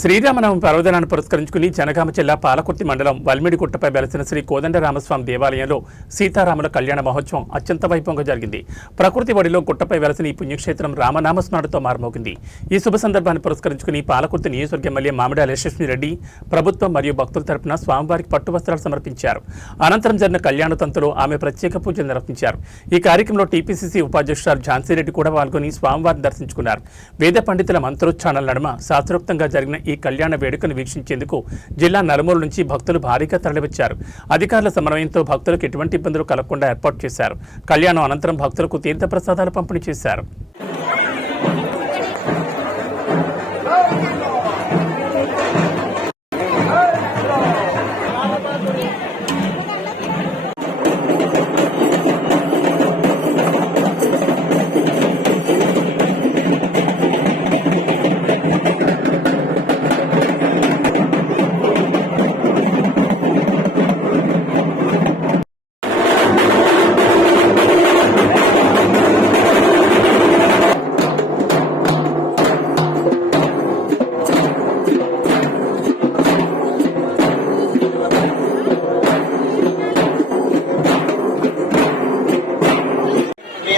శ్రీరామనవమి పర్వదినాన్ని పురస్కరించుకుని జనగామ జిల్లా పాలకుర్తి మండలం వల్మిడిగుట్టపై వెలసిన శ్రీ కోదండరామస్వామి దేవాలయంలో సీతారాముల కళ్యాణ మహోత్సవం అత్యంత వైభవంగా జరిగింది. ప్రకృతి ఒడిలో గుట్టపై వెలసిన ఈ పుణ్యక్షేత్రం రామనామస్మరణతో మారుమోగింది. ఈ శుభ సందర్భాన్ని పురస్కరించుకుని పాలకుర్తి నియోజకవర్గ ఎమ్మెల్యే మామిడాల యశస్విరెడ్డి ప్రభుత్వం మరియు భక్తుల తరపున స్వామివారికి పట్టు వస్త్రాలు సమర్పించారు. అనంతరం జరిగిన కళ్యాణ తంతులో ఆమె ప్రత్యేక పూజలు నిర్వహించారు. ఈ కార్యక్రమంలో టీపీసీసీ ఉపాధ్యక్షురాలు ఝాన్సీరెడ్డి కూడా పాల్గొని స్వామివారిని దర్శించుకున్నారు. వేద పండితుల మంత్రోచ్చారణల నడుమ శాస్త్రోక్తంగా జరిగిన ఈ కళ్యాణ వేడుకను వీక్షించేందుకు జిల్లా నలుమూల నుంచి భక్తులు భారీగా తరలివచ్చారు. అధికారుల సమన్వయంతో భక్తులకు ఎటువంటి ఇబ్బందులు కలగకుండా ఏర్పాటు చేశారు. కళ్యాణం అనంతరం భక్తులకు తీర్థప్రసాదాలు పంపిణీ చేశారు.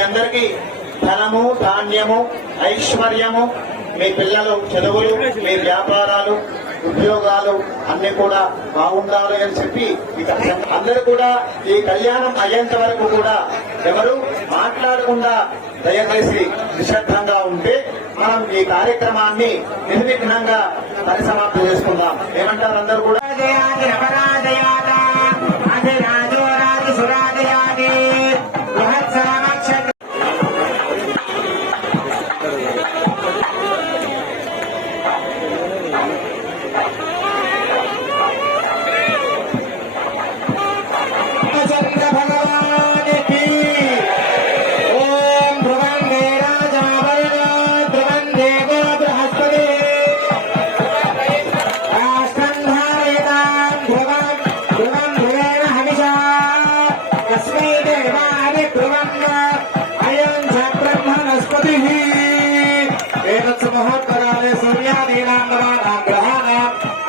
అందరికీ ధనము, ధాన్యము, ఐశ్వర్యము, మీ పిల్లలు చదువులు, మీ వ్యాపారాలు, ఉద్యోగాలు అన్ని కూడా బాగుండాలి అని చెప్పి అందరూ కూడా ఈ కళ్యాణం అయ్యేంత వరకు కూడా ఎవరు మాట్లాడకుండా దయచేసి నిశ్శబ్దంగా ఉంటే మనం ఈ కార్యక్రమాన్ని నిర్విఘ్నంగా పరిసమాప్తి చేసుకుందాం. ఏమంటారు అందరూ కూడా?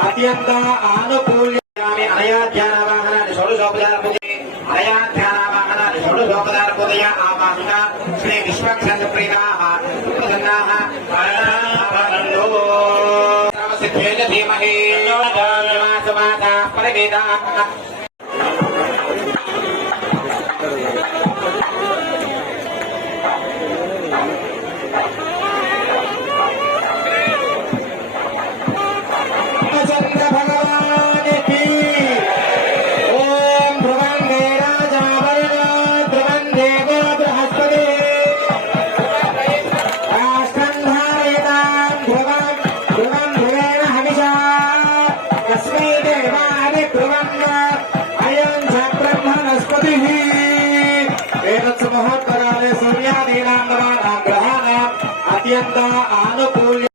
అత్యంత ఆనుకూల్యాన్ని అనయాధ్యానవాహనాన్ని షోడశోపచార పూజయ ఆవాహన శ్రీ విశ్వక్షేత్రప్రీతాః సిద్ధేన ధీమహి పరివేదాః. అత్యంత